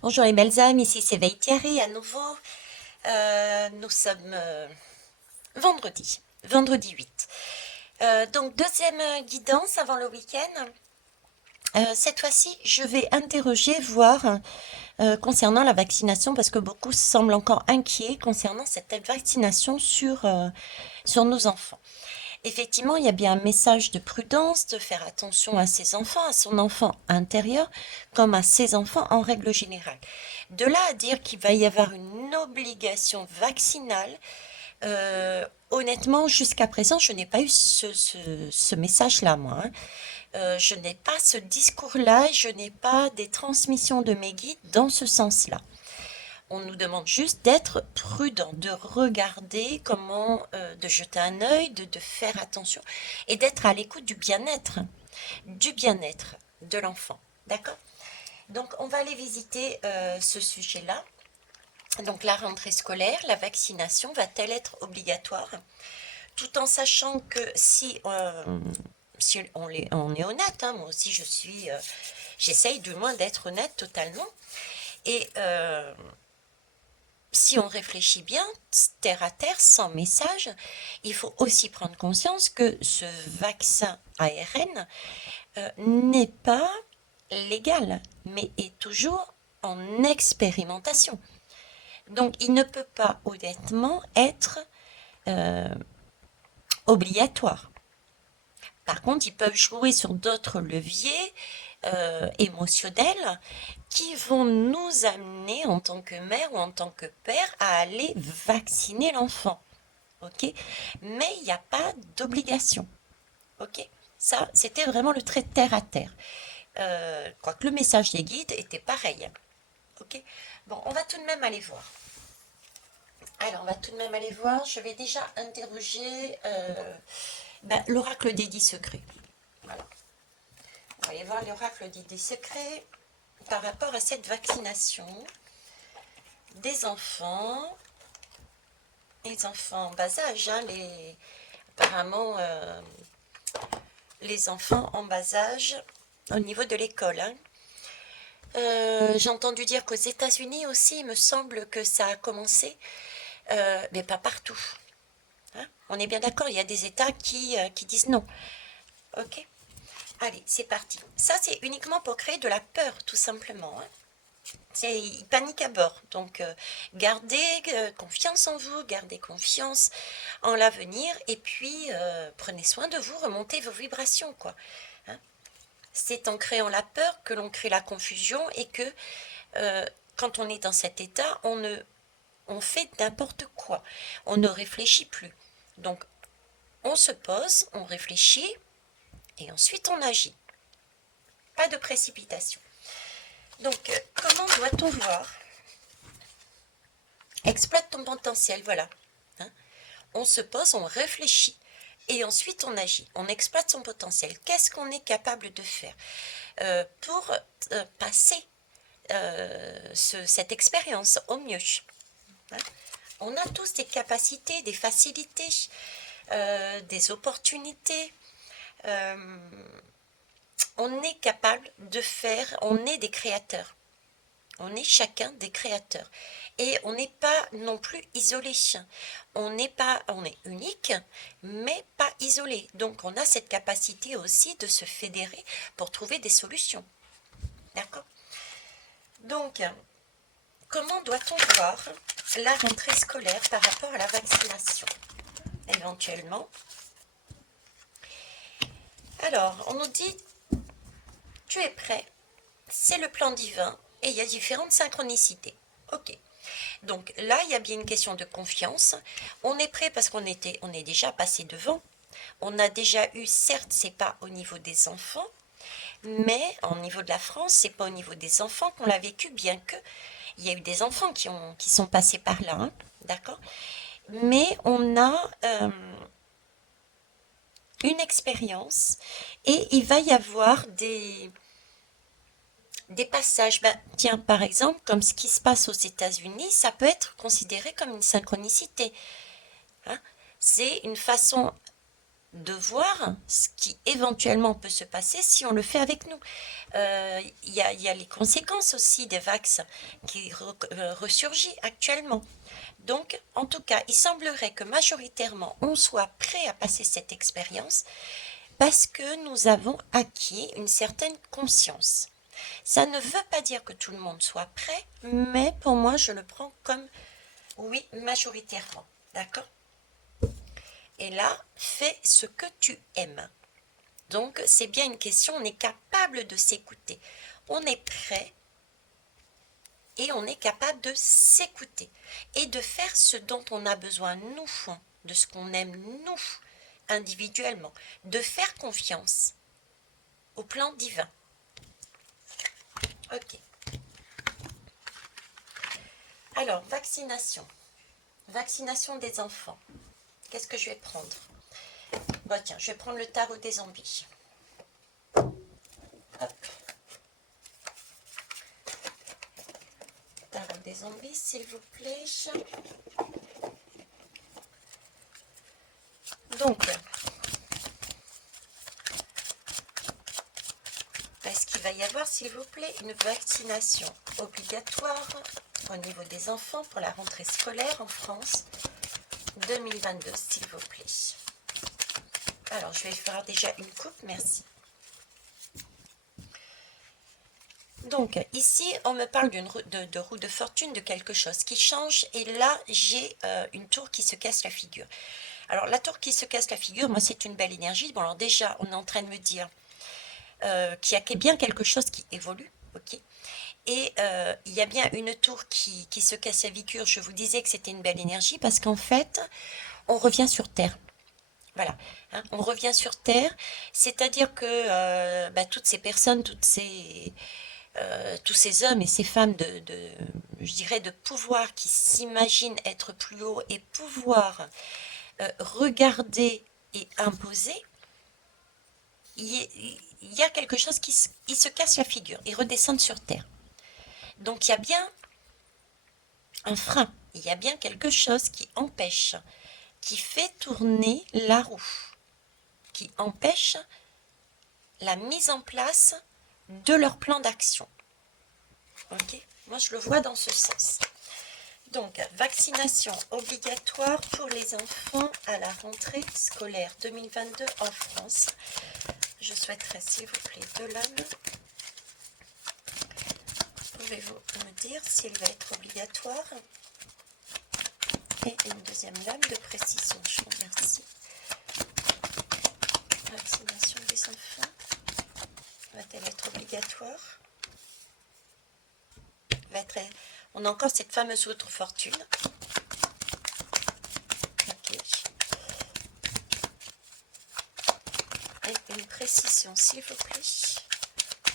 Bonjour les belles âmes, ici c'est Veille Thierry à nouveau. Nous sommes vendredi 8. Donc deuxième guidance avant le week-end. Cette fois-ci, je vais interroger, voir concernant la vaccination parce que beaucoup semblent encore inquiets concernant cette vaccination sur nos enfants. Effectivement, il y a bien un message de prudence, de faire attention à ses enfants, à son enfant intérieur, comme à ses enfants en règle générale. De là à dire qu'il va y avoir une obligation vaccinale, honnêtement, jusqu'à présent, je n'ai pas eu ce message-là, moi, hein. Je n'ai pas ce discours-là, je n'ai pas des transmissions de mes guides dans ce sens-là. On nous demande juste d'être prudent, de regarder comment, de jeter un œil, de faire attention et d'être à l'écoute du bien-être de l'enfant. D'accord? Donc, on va aller visiter ce sujet-là. Donc, la rentrée scolaire, la vaccination va-t-elle être obligatoire? Tout en sachant que si on est honnête, hein, moi aussi j'essaye du moins d'être honnête totalement. Et si on réfléchit bien, terre à terre, sans message, il faut aussi prendre conscience que ce vaccin ARN n'est pas légal, mais est toujours en expérimentation. Donc, il ne peut pas honnêtement être euh, obligatoire. Par contre, ils peuvent jouer sur d'autres leviers émotionnels qui vont nous amener en tant que mère ou en tant que père à aller vacciner l'enfant. Ok? Mais il n'y a pas d'obligation. Ok? Ça, c'était vraiment le trait terre à terre. Quoique le message des guides était pareil. Ok? Bon, on va tout de même aller voir. Alors, on va tout de même aller voir. Je vais déjà interroger l'oracle des 10 secrets. Voilà. On va aller voir l'oracle des 10 secrets par rapport à cette vaccination des enfants. Les enfants en bas âge, hein, apparemment, les enfants en bas âge au niveau de l'école, hein. J'ai entendu dire qu'aux États-Unis aussi, il me semble que ça a commencé, mais pas partout, hein. On est bien d'accord, il y a des États qui disent non. Ok? Allez, c'est parti. Ça, c'est uniquement pour créer de la peur, tout simplement, hein. Ils paniquent à bord. Donc, gardez confiance en vous, gardez confiance en l'avenir, et puis prenez soin de vous, remontez vos vibrations, quoi, hein. C'est en créant la peur que l'on crée la confusion et que quand on est dans cet état, on fait n'importe quoi. On ne réfléchit plus. Donc, on se pose, on réfléchit et ensuite on agit. Pas de précipitation. Donc, comment doit-on voir? Exploite ton potentiel, voilà, hein. On se pose, on réfléchit et ensuite on agit. On exploite son potentiel. Qu'est-ce qu'on est capable de faire pour passer cette expérience au mieux, hein? On a tous des capacités, des facilités, des opportunités. On est capable de faire, on est des créateurs. On est chacun des créateurs. Et on n'est pas non plus isolé. On est unique, mais pas isolé. Donc on a cette capacité aussi de se fédérer pour trouver des solutions. D'accord? Donc, comment doit-on voir la rentrée scolaire par rapport à la vaccination? Éventuellement. Alors, on nous dit, tu es prêt, c'est le plan divin et il y a différentes synchronicités. Ok. Donc là, il y a bien une question de confiance. On est prêt parce on est déjà passé devant. On a déjà eu, certes, c'est pas au niveau des enfants, mais au niveau de la France, c'est pas au niveau des enfants qu'on l'a vécu, bien que il y a eu des enfants qui sont passés par là, hein, d'accord? Mais on a une expérience et il va y avoir des passages. Ben, tiens, par exemple, comme ce qui se passe aux États-Unis, ça peut être considéré comme une synchronicité, hein. C'est une façon de voir ce qui éventuellement peut se passer si on le fait avec nous. Il y a les conséquences aussi des vax qui ressurgit actuellement. Donc, en tout cas, il semblerait que majoritairement, on soit prêt à passer cette expérience parce que nous avons acquis une certaine conscience. Ça ne veut pas dire que tout le monde soit prêt, mais pour moi, je le prends comme oui, majoritairement. D'accord? Et là, fais ce que tu aimes. Donc, c'est bien une question, on est capable de s'écouter. On est prêt et on est capable de s'écouter et de faire ce dont on a besoin, nous, de ce qu'on aime, nous, individuellement, de faire confiance au plan divin. Ok. Alors, vaccination. Vaccination des enfants. Qu'est-ce que je vais prendre? Bon, tiens, je vais prendre le tarot des zombies. Hop. Tarot des zombies, s'il vous plaît. Donc, est-ce qu'il va y avoir, s'il vous plaît, une vaccination obligatoire au niveau des enfants pour la rentrée scolaire en France 2022, s'il vous plaît? Alors, je vais faire déjà une coupe, merci. Donc, ici, on me parle de roue de fortune, de quelque chose qui change. Et là, j'ai une tour qui se casse la figure. Alors, la tour qui se casse la figure, moi, c'est une belle énergie. Bon, alors déjà, on est en train de me dire qu'il y a bien quelque chose qui évolue, ok? Et il y a bien une tour qui se casse la figure. Je vous disais que c'était une belle énergie parce qu'en fait, on revient sur Terre. Voilà, hein, on revient sur Terre, c'est-à-dire que toutes ces personnes, tous ces hommes et ces femmes je dirais, de pouvoir qui s'imaginent être plus haut et pouvoir regarder et imposer, il y a quelque chose qui se casse la figure, ils redescendent sur Terre. Donc il y a bien un frein, il y a bien quelque chose qui empêche, qui fait tourner la roue, qui empêche la mise en place de leur plan d'action. Ok, moi je le vois dans ce sens. Donc, vaccination obligatoire pour les enfants à la rentrée scolaire 2022 en France. Je souhaiterais, s'il vous plaît, deux lames. Pouvez-vous me dire s'il va être obligatoire? Et une deuxième lame de précision, je vous remercie. Vaccination des enfants. Va-t-elle être obligatoire? On a encore cette fameuse autre fortune. Ok. Et une précision, s'il vous plaît.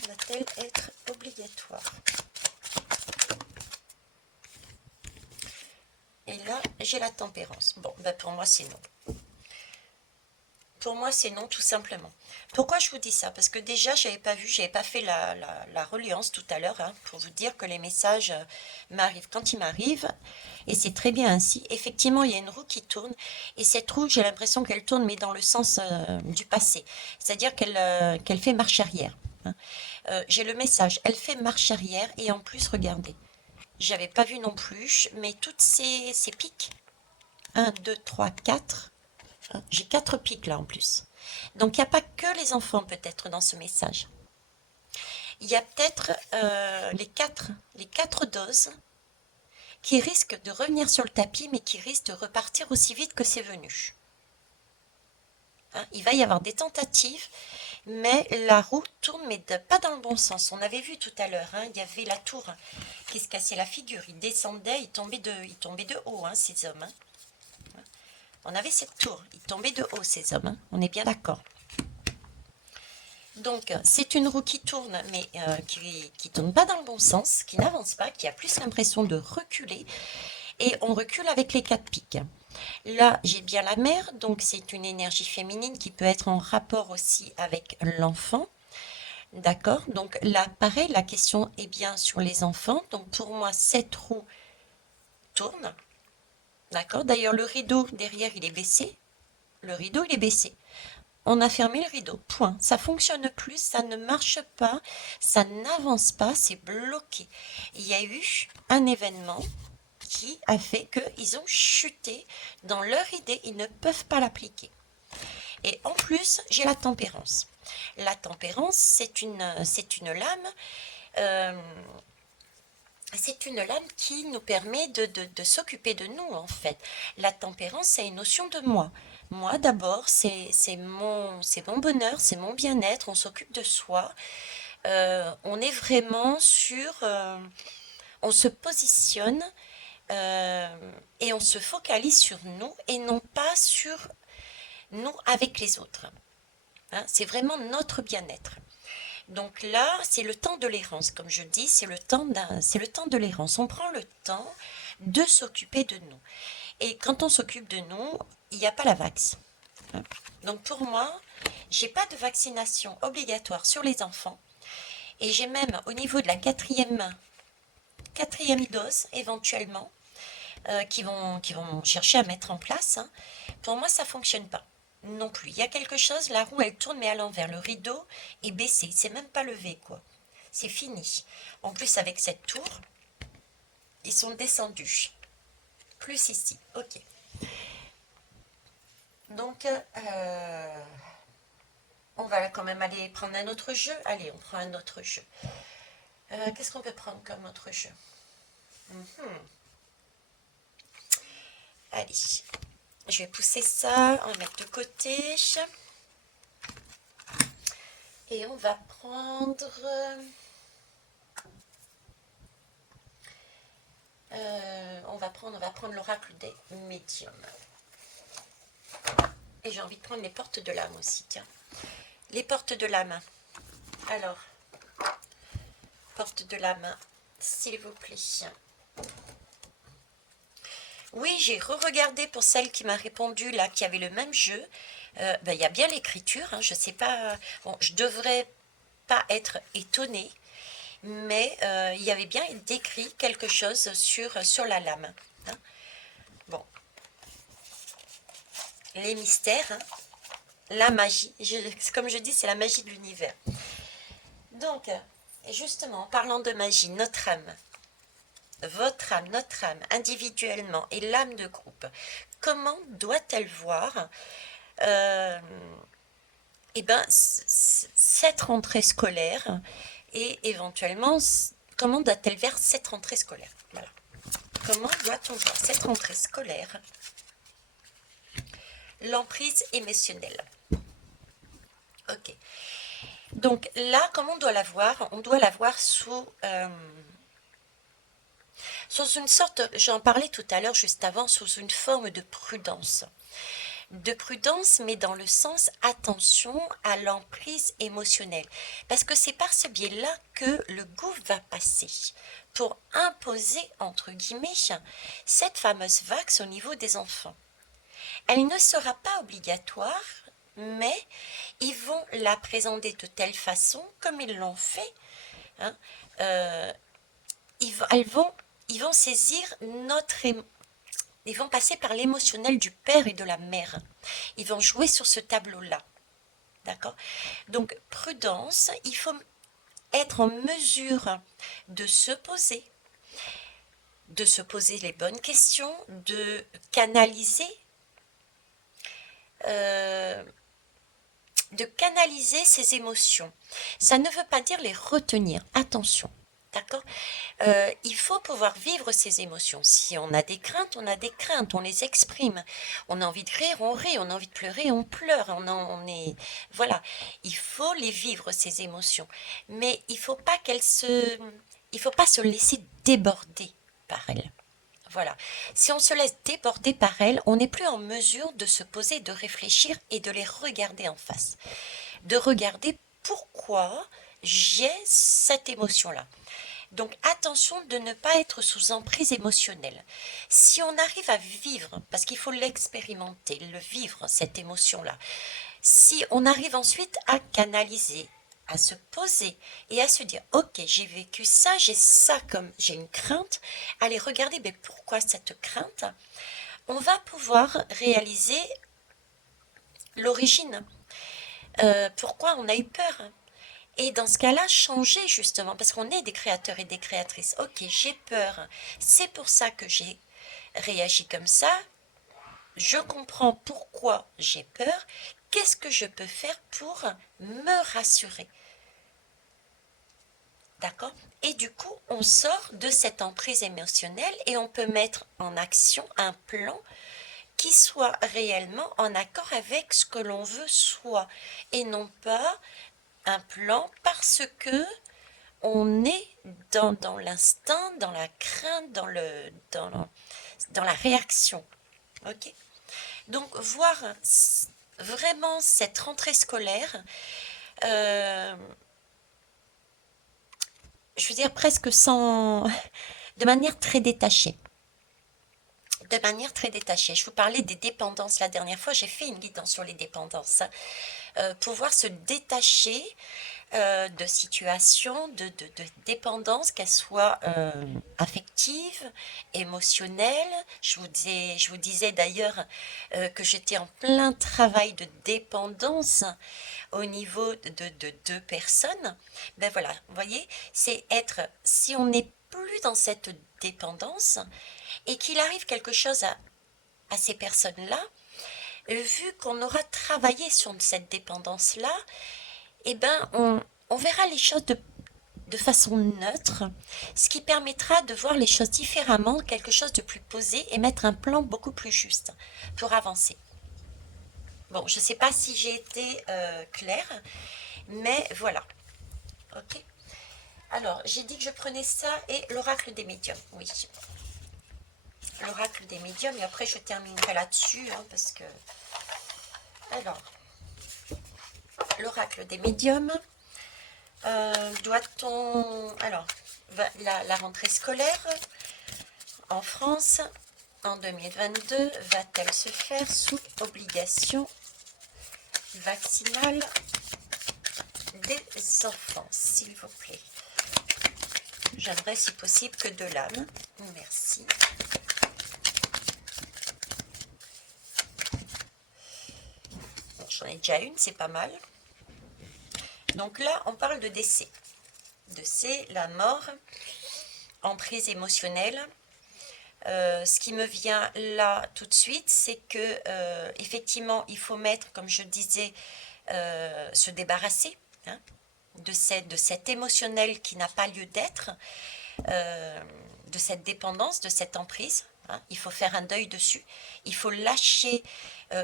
Va-t-elle être obligatoire? Et là, j'ai la tempérance. Bon, ben pour moi, c'est non. Pour moi, c'est non, tout simplement. Pourquoi je vous dis ça? Parce que déjà, j'avais pas fait la reliance tout à l'heure, hein, pour vous dire que les messages m'arrivent quand ils m'arrivent, et c'est très bien ainsi. Effectivement, il y a une roue qui tourne, et cette roue, j'ai l'impression qu'elle tourne, mais dans le sens du passé, c'est-à-dire qu'elle fait marche arrière. Hein. J'ai le message, elle fait marche arrière, et en plus, regardez, j'avais pas vu non plus, mais toutes ces pics, 1, 2, 3, 4. J'ai 4 pics là en plus. Donc il n'y a pas que les enfants peut-être dans ce message. Il y a peut-être les quatre doses qui risquent de revenir sur le tapis, mais qui risquent de repartir aussi vite que c'est venu. Hein, il va y avoir des tentatives, mais la roue tourne, mais pas dans le bon sens. On avait vu tout à l'heure, hein, il y avait la tour qui se cassait la figure. Il descendait, il tombait de haut, hein, ces hommes. Hein. On avait cette tour, ils tombaient de haut ces hommes, hein. On est bien d'accord. Donc c'est une roue qui tourne, mais qui tourne pas dans le bon sens, qui n'avance pas, qui a plus l'impression de reculer, et on recule avec les 4 pics. Là j'ai bien la mer, donc c'est une énergie féminine qui peut être en rapport aussi avec l'enfant. D'accord, donc là pareil, la question est bien sur les enfants, donc pour moi cette roue tourne. D'accord, d'ailleurs le rideau derrière il est baissé. Le rideau il est baissé. On a fermé le rideau, point. Ça fonctionne plus, ça ne marche pas, ça n'avance pas, c'est bloqué. Il y a eu un événement qui a fait qu'ils ont chuté dans leur idée, ils ne peuvent pas l'appliquer. Et en plus, j'ai la tempérance. La tempérance, c'est une lame. euh, c'est une lame qui nous permet de s'occuper de nous, en fait. La tempérance, c'est une notion de moi. Moi, d'abord, c'est mon bonheur, c'est mon bien-être, on s'occupe de soi. On est vraiment on se positionne et on se focalise sur nous et non pas sur nous avec les autres. Hein, c'est vraiment notre bien-être. Donc là, c'est le temps de l'errance, comme je dis, c'est le temps de l'errance. On prend le temps de s'occuper de nous. Et quand on s'occupe de nous, il n'y a pas la vax. Donc pour moi, j'ai pas de vaccination obligatoire sur les enfants. Et j'ai même au niveau de la quatrième dose éventuellement, qui vont chercher à mettre en place. Hein. Pour moi, ça fonctionne pas. Non plus. Il y a quelque chose, la roue elle tourne mais à l'envers. Le rideau est baissé, il s'est même pas levé quoi. C'est fini. En plus avec cette tour, ils sont descendus. Plus ici. Ok. Donc on va quand même aller prendre un autre jeu. Allez, on prend un autre jeu. Qu'est-ce qu'on peut prendre comme autre jeu? Allez, je vais pousser ça, on va mettre de côté. Et on va prendre... on va prendre l'oracle des médiums. Et j'ai envie de prendre les portes de l'âme aussi, tiens. Les portes de l'âme. Alors, portes de l'âme, s'il vous plaît. Oui, j'ai re-regardé pour celle qui m'a répondu, là, qui avait le même jeu. Il y a bien l'écriture, hein, je sais pas... Bon, je devrais pas être étonnée, mais il y avait bien décrit quelque chose sur la lame. Hein. Bon. Les mystères, hein. La magie. Comme je dis, c'est la magie de l'univers. Donc, justement, en parlant de magie, notre âme, votre âme, notre âme, individuellement, et l'âme de groupe, comment doit-elle voir cette rentrée scolaire et éventuellement, comment doit-elle vers cette rentrée scolaire? Voilà. Comment doit-on voir cette rentrée scolaire? L'emprise émotionnelle. Ok. Donc là, comment on doit la voir? On doit la voir sous une sorte, j'en parlais tout à l'heure juste avant, sous une forme de prudence. De prudence, mais dans le sens attention à l'emprise émotionnelle. Parce que c'est par ce biais-là que le gouffre va passer pour imposer, entre guillemets, cette fameuse vax au niveau des enfants. Elle ne sera pas obligatoire, mais ils vont la présenter de telle façon, comme ils l'ont fait. Hein, ils vont saisir ils vont passer par l'émotionnel du père et de la mère. Ils vont jouer sur ce tableau-là. D'accord? Donc, prudence, il faut être en mesure de se poser les bonnes questions, de canaliser ses émotions. Ça ne veut pas dire les retenir, attention, d'accord? Il faut pouvoir vivre ses émotions. Si on a des craintes, on les exprime. On a envie de rire, on rit, on a envie de pleurer, on pleure. Voilà, il faut les vivre, ces émotions. Mais il faut pas se laisser déborder par elles. Voilà. Si on se laisse déborder par elles, on n'est plus en mesure de se poser, de réfléchir et de les regarder en face. De regarder pourquoi j'ai cette émotion-là. Donc attention de ne pas être sous emprise émotionnelle. Si on arrive à vivre, parce qu'il faut l'expérimenter, le vivre, cette émotion-là, si on arrive ensuite à canaliser, à se poser et à se dire ok, j'ai vécu ça, j'ai une crainte, allez regarder mais pourquoi cette crainte, on va pouvoir réaliser l'origine. pourquoi on a eu peur. Et dans ce cas-là, changer justement, parce qu'on est des créateurs et des créatrices. Ok, j'ai peur. C'est pour ça que j'ai réagi comme ça. Je comprends pourquoi j'ai peur. Qu'est-ce que je peux faire pour me rassurer? D'accord? Et du coup, on sort de cette emprise émotionnelle et on peut mettre en action un plan qui soit réellement en accord avec ce que l'on veut soi et non pas un plan parce que on est dans l'instinct, dans la crainte, dans la réaction. Ok? Donc voir vraiment cette rentrée scolaire, euh, je veux dire presque sans, de manière très détachée. De manière très détachée. Je vous parlais des dépendances la dernière fois, j'ai fait une guidance sur les dépendances. Pouvoir se détacher de situations, de dépendance, qu'elles soient affectives, émotionnelles. Je vous disais d'ailleurs que j'étais en plein travail de dépendance au niveau de deux personnes. Ben voilà, vous voyez, c'est être, si on n'est plus dans cette dépendance et qu'il arrive quelque chose à ces personnes-là, vu qu'on aura travaillé sur cette dépendance-là, eh ben, on verra les choses de façon neutre, ce qui permettra de voir les choses différemment, quelque chose de plus posé et mettre un plan beaucoup plus juste pour avancer. Bon, je ne sais pas si j'ai été claire, mais voilà. Ok. Alors, j'ai dit que je prenais ça et l'oracle des médiums. Oui. L'oracle des médiums, et après je terminerai là-dessus, hein, parce que... Alors, l'oracle des médiums, doit-on... Alors, la rentrée scolaire en France en 2022 va-t-elle se faire sous obligation vaccinale des enfants, s'il vous plaît? J'aimerais si possible que de l'âme. Merci. Bon, j'en ai déjà une, c'est pas mal. Donc là, on parle de décès. Décès, la mort, emprise émotionnelle. Ce qui me vient là tout de suite, c'est que effectivement, il faut mettre, comme je disais, se débarrasser, hein, de cet émotionnel qui n'a pas lieu d'être, de cette dépendance, de cette emprise. Hein. Il faut faire un deuil dessus. Il faut lâcher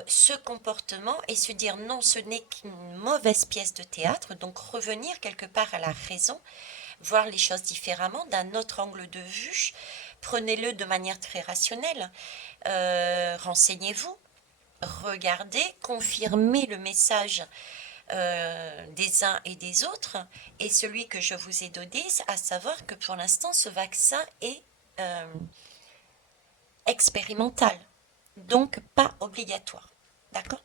ce comportement et se dire non, ce n'est qu'une mauvaise pièce de théâtre. Donc revenir quelque part à la raison, voir les choses différemment, d'un autre angle de vue. Prenez-le de manière très rationnelle. Renseignez-vous, regardez, confirmez le message des uns et des autres, et celui que je vous ai donné, à savoir que pour l'instant, ce vaccin est expérimental, donc pas obligatoire. D'accord?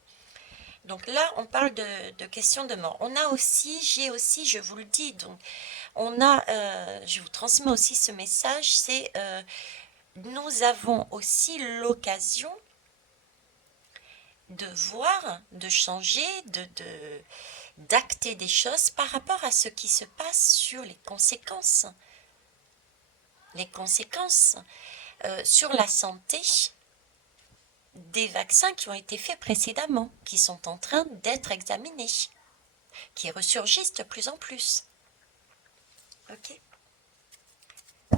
Donc là, on parle de questions de mort. On a aussi, je vous le dis, donc on a, je vous transmets aussi ce message, c'est nous avons aussi l'occasion de voir, de changer, d'acter des choses par rapport à ce qui se passe sur les conséquences. Les conséquences sur la santé des vaccins qui ont été faits précédemment, qui sont en train d'être examinés, qui ressurgissent de plus en plus. Ok?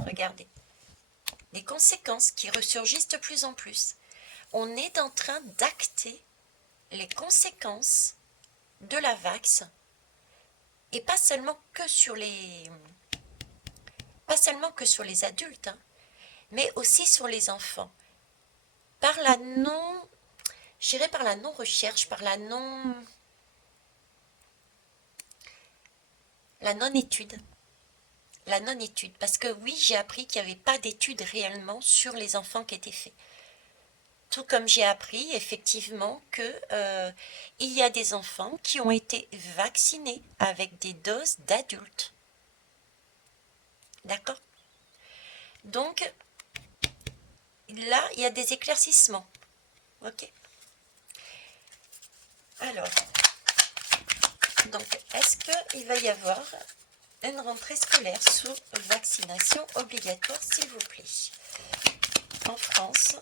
Regardez. Les conséquences qui ressurgissent de plus en plus. On est en train d'acter les conséquences de la vax, et pas seulement que sur les adultes, hein, mais aussi sur les enfants, par la non, j'irais par la non-recherche, par la non-étude. La non-étude, parce que oui, j'ai appris qu'il n'y avait pas d'études réellement sur les enfants qui étaient faits. Tout comme j'ai appris effectivement que il y a des enfants qui ont été vaccinés avec des doses d'adultes. D'accord? Donc, là, il y a des éclaircissements. Ok? Alors, Donc, est-ce qu'il va y avoir une rentrée scolaire sous vaccination obligatoire, s'il vous plaît? En France,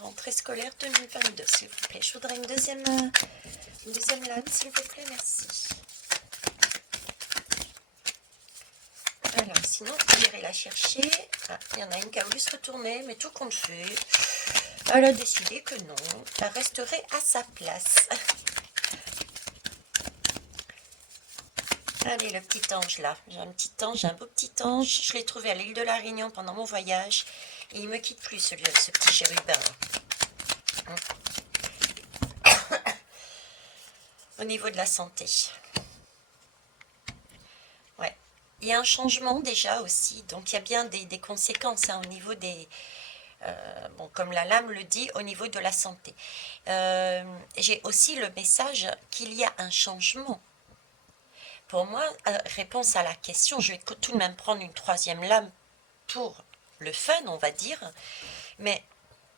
rentrée scolaire 2022, s'il vous plaît. Je voudrais une deuxième lame, s'il vous plaît, merci. Alors, sinon, vous irez la chercher. Ah, il y en a une qui a voulu se retourner, mais tout compte fait, elle a décidé que non, elle resterait à sa place. Allez, le petit ange là. J'ai un petit ange, un beau petit ange. Je l'ai trouvé à l'île de la Réunion pendant mon voyage. Et il me quitte plus, ce petit chérubin. Au niveau de la santé. Ouais. Il y a un changement déjà aussi. Donc il y a bien des conséquences au niveau des... bon, comme la lame le dit, au niveau de la santé. J'ai aussi le message qu'il y a un changement. Pour moi, réponse à la question, je vais tout de même prendre une troisième lame pour le fun, on va dire. Mais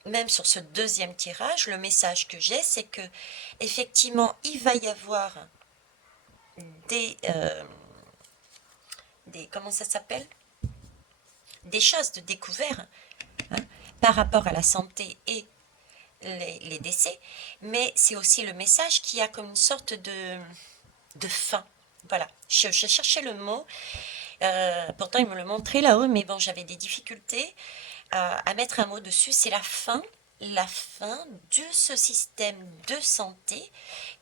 même sur ce deuxième tirage, le message que j'ai, c'est que effectivement, il va y avoir des comment ça s'appelle? Des choses de découvert par rapport à la santé et les décès, mais c'est aussi le message qui a comme une sorte de fin. Voilà, je cherchais le mot, pourtant il me le montrait là-haut, mais bon, j'avais des difficultés à mettre un mot dessus. C'est la fin de ce système de santé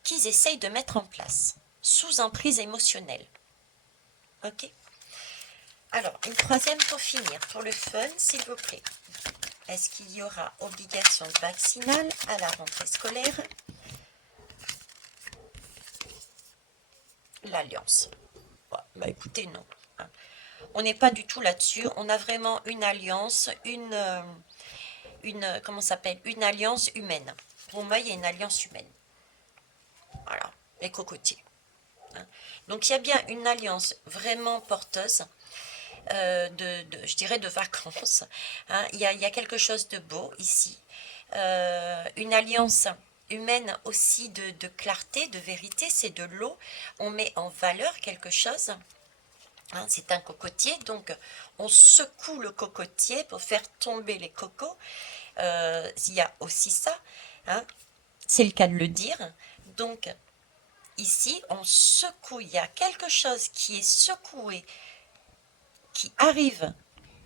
qu'ils essayent de mettre en place, sous emprise émotionnelle. Ok? Alors, une troisième pour finir, pour le fun, s'il vous plaît. Est-ce qu'il y aura obligation vaccinale à la rentrée scolaire? L'alliance. Bon, bah écoutez, non. On n'est pas du tout là-dessus. On a vraiment une alliance, comment ça s'appelle? Une alliance humaine. Pour moi, il y a une alliance humaine. Voilà, les cocotiers. Donc, il y a bien une alliance vraiment porteuse je dirais, de vacances. Il y a quelque chose de beau ici. Une alliance humaine aussi de clarté, de vérité, c'est de l'eau. On met en valeur quelque chose. C'est un cocotier, donc on secoue le cocotier pour faire tomber les cocos. Il y a aussi ça, c'est le cas de le dire. Donc ici, on secoue, il y a quelque chose qui est secoué, qui arrive,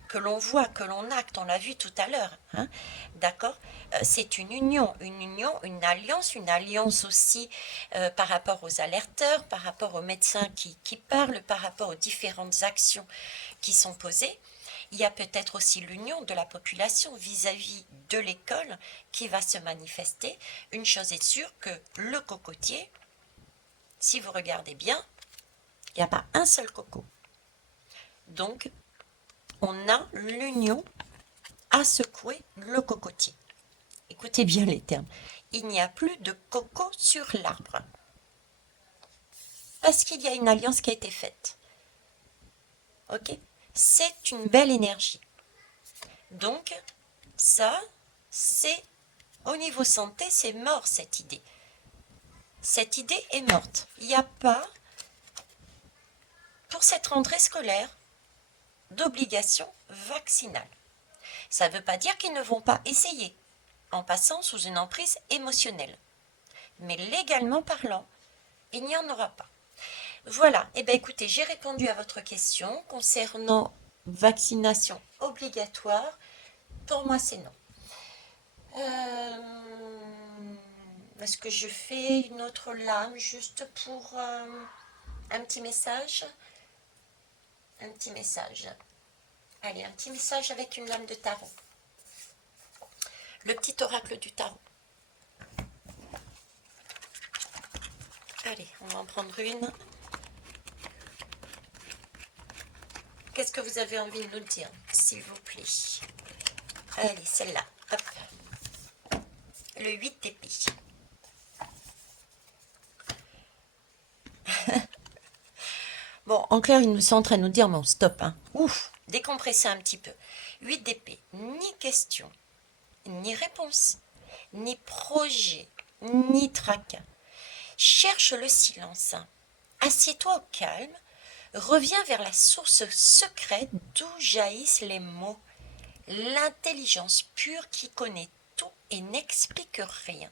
que l'on voit, que l'on acte, on l'a vu tout à l'heure, d'accord? C'est une union, une alliance aussi par rapport aux alerteurs, par rapport aux médecins qui parlent, par rapport aux différentes actions qui sont posées. Il y a peut-être aussi l'union de la population vis-à-vis de l'école qui va se manifester. Une chose est sûre, que le cocotier, si vous regardez bien, il n'y a pas un seul coco. Donc, on a l'union à secouer le cocotier. Écoutez bien les termes. Il n'y a plus de coco sur l'arbre. Parce qu'il y a une alliance qui a été faite. Ok? C'est une belle énergie. Donc, ça, c'est au niveau santé, c'est mort cette idée. Cette idée est morte. Il n'y a pas, pour cette rentrée scolaire, d'obligation vaccinale. Ça ne veut pas dire qu'ils ne vont pas essayer, en passant sous une emprise émotionnelle. Mais légalement parlant, il n'y en aura pas. Voilà, et bien écoutez, j'ai répondu à votre question concernant vaccination obligatoire. Pour moi, c'est non. Est-ce que je fais une autre lame juste pour un petit message? Un petit message. Allez, un petit message avec une lame de tarot. Le petit oracle du tarot. Allez, on va en prendre une. Qu'est-ce que vous avez envie de nous dire, s'il vous plaît? Allez, celle-là. Hop. Le 8 d'épée. Bon, en clair, ils sont en train de nous dire, bon, stop, ouf, décompressez un petit peu. 8 d'épée, ni question, ni réponse, ni projet, ni tracas. Cherche le silence. Assieds-toi au calme. Reviens vers la source secrète d'où jaillissent les mots. L'intelligence pure qui connaît tout et n'explique rien.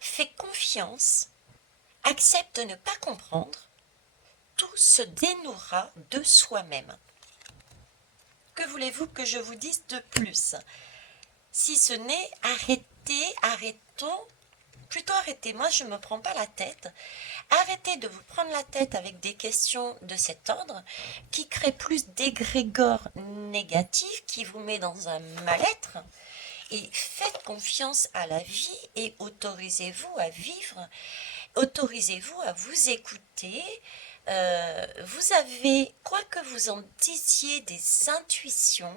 Fais confiance. Accepte de ne pas comprendre. Tout se dénouera de soi-même. Que voulez-vous que je vous dise de plus? Si ce n'est arrêtez, moi je ne me prends pas la tête. Arrêtez de vous prendre la tête avec des questions de cet ordre qui créent plus d'égrégores négatifs, qui vous met dans un mal-être. Et faites confiance à la vie et autorisez-vous à vivre, autorisez-vous à vous écouter. Vous avez, quoi que vous en disiez, des intuitions.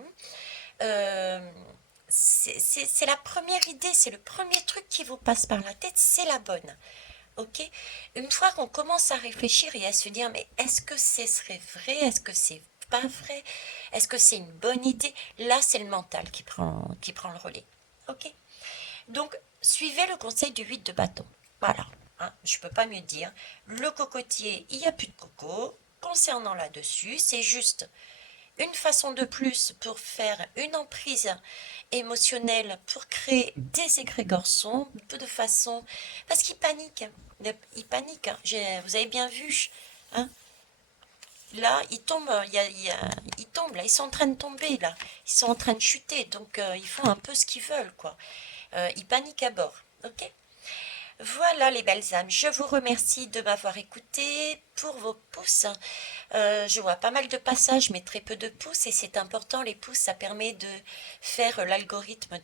C'est la première idée, c'est le premier truc qui vous passe par la tête, c'est la bonne. Ok? Une fois qu'on commence à réfléchir et à se dire, mais est-ce que ce serait vrai? Est-ce que c'est pas vrai? Est-ce que c'est une bonne idée? Là, c'est le mental qui prend le relais. Ok? Donc, suivez le conseil du 8 de bâton. Voilà. Hein, je ne peux pas mieux dire. Le cocotier, il n'y a plus de coco. Concernant là-dessus, c'est juste une façon de plus pour faire une emprise émotionnelle, pour créer des égrégores sombres, de façon... Parce qu'ils paniquent. Ils paniquent. Hein. Vous avez bien vu. Hein. Là, ils tombent, ils tombent, là, ils sont en train de tomber, là. Ils sont en train de chuter, donc ils font un peu ce qu'ils veulent, quoi. Ils paniquent à bord. Ok? Voilà les belles âmes, je vous remercie de m'avoir écouté pour vos pouces. Je vois pas mal de passages mais très peu de pouces et c'est important, les pouces ça permet de faire l'algorithme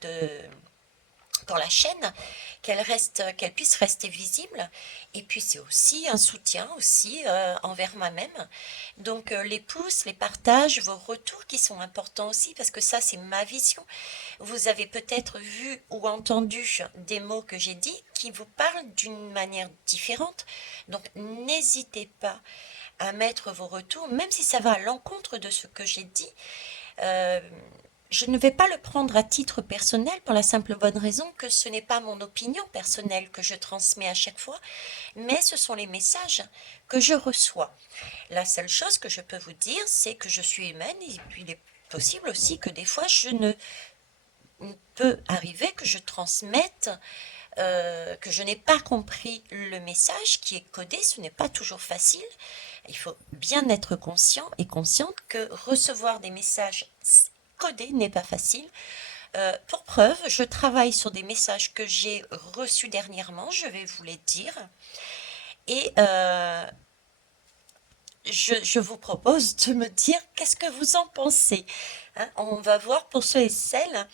dans la chaîne, qu'elle puisse rester visible. Et puis c'est aussi un soutien aussi envers moi-même. Donc les pouces, les partages, vos retours qui sont importants aussi parce que ça c'est ma vision. Vous avez peut-être vu ou entendu des mots que j'ai dit qui vous parlent d'une manière différente. Donc n'hésitez pas à mettre vos retours, même si ça va à l'encontre de ce que j'ai dit. Je ne vais pas le prendre à titre personnel pour la simple bonne raison que ce n'est pas mon opinion personnelle que je transmets à chaque fois, mais ce sont les messages que je reçois. La seule chose que je peux vous dire, c'est que je suis humaine et puis il est possible aussi que des fois je ne peut arriver que je transmette, que je n'ai pas compris le message qui est codé, ce n'est pas toujours facile. Il faut bien être conscient et consciente que recevoir des messages codés n'est pas facile. Pour preuve, je travaille sur des messages que j'ai reçus dernièrement, je vais vous les dire. Et je vous propose de me dire qu'est-ce que vous en pensez. Hein, on va voir pour ceux et celles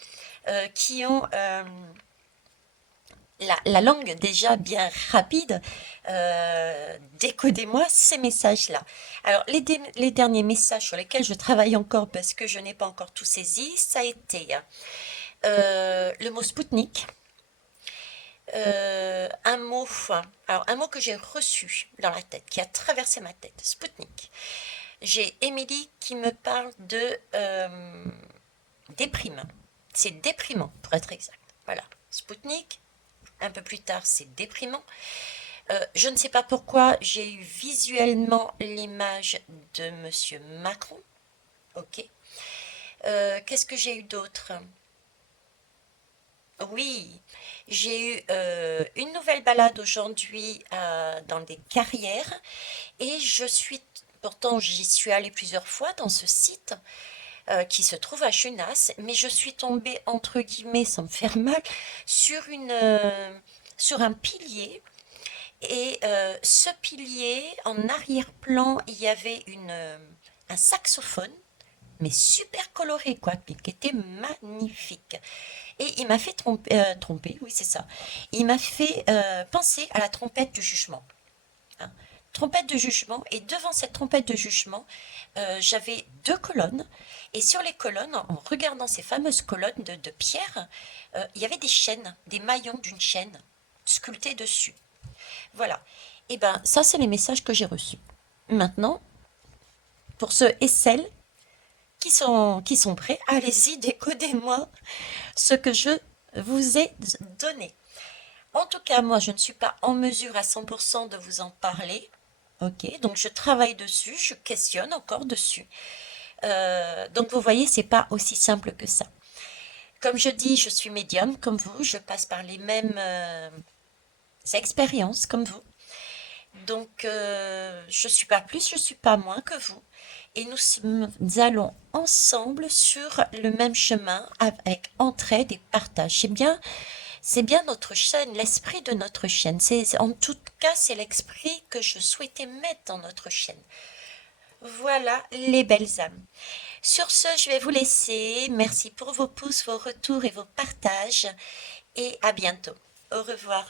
qui ont la langue déjà bien rapide, décodez-moi ces messages-là. Alors, les derniers messages sur lesquels je travaille encore parce que je n'ai pas encore tout saisi, ça a été le mot Spoutnik, un mot que j'ai reçu dans la tête, qui a traversé ma tête, Spoutnik. J'ai Émilie qui me parle de déprime. C'est déprimant, pour être exact. Voilà, Spoutnik. Un peu plus tard, c'est déprimant. Je ne sais pas pourquoi j'ai eu visuellement l'image de Monsieur Macron. Ok. Qu'est-ce que j'ai eu d'autre? Oui, j'ai eu une nouvelle balade aujourd'hui dans des carrières et pourtant j'y suis allée plusieurs fois dans ce site qui se trouve à Genasse, mais je suis tombée entre guillemets sans me faire mal sur un pilier et ce pilier en arrière-plan il y avait un saxophone mais super coloré quoi, qui était magnifique. Et il m'a fait tromper, oui c'est ça. Il m'a fait penser à la trompette du jugement. Hein. Trompette de jugement, et devant cette trompette de jugement, j'avais deux colonnes, et sur les colonnes, en regardant ces fameuses colonnes de pierre, il y avait des chaînes, des maillons d'une chaîne sculptés dessus. Voilà. Et ben ça, c'est les messages que j'ai reçus. Maintenant, pour ceux et celles qui sont prêts, allez-y, décodez-moi ce que je vous ai donné. En tout cas, moi, je ne suis pas en mesure à 100% de vous en parler. Ok, donc je travaille dessus, je questionne encore dessus. Donc vous voyez, c'est pas aussi simple que ça. Comme je dis, je suis médium comme vous, je passe par les mêmes expériences comme vous. Donc je suis pas plus, je suis pas moins que vous. Et nous allons ensemble sur le même chemin avec entraide et partage. C'est bien notre chaîne, l'esprit de notre chaîne. En tout cas, c'est l'esprit que je souhaitais mettre dans notre chaîne. Voilà les belles âmes. Sur ce, je vais vous laisser. Merci pour vos pouces, vos retours et vos partages. Et à bientôt. Au revoir.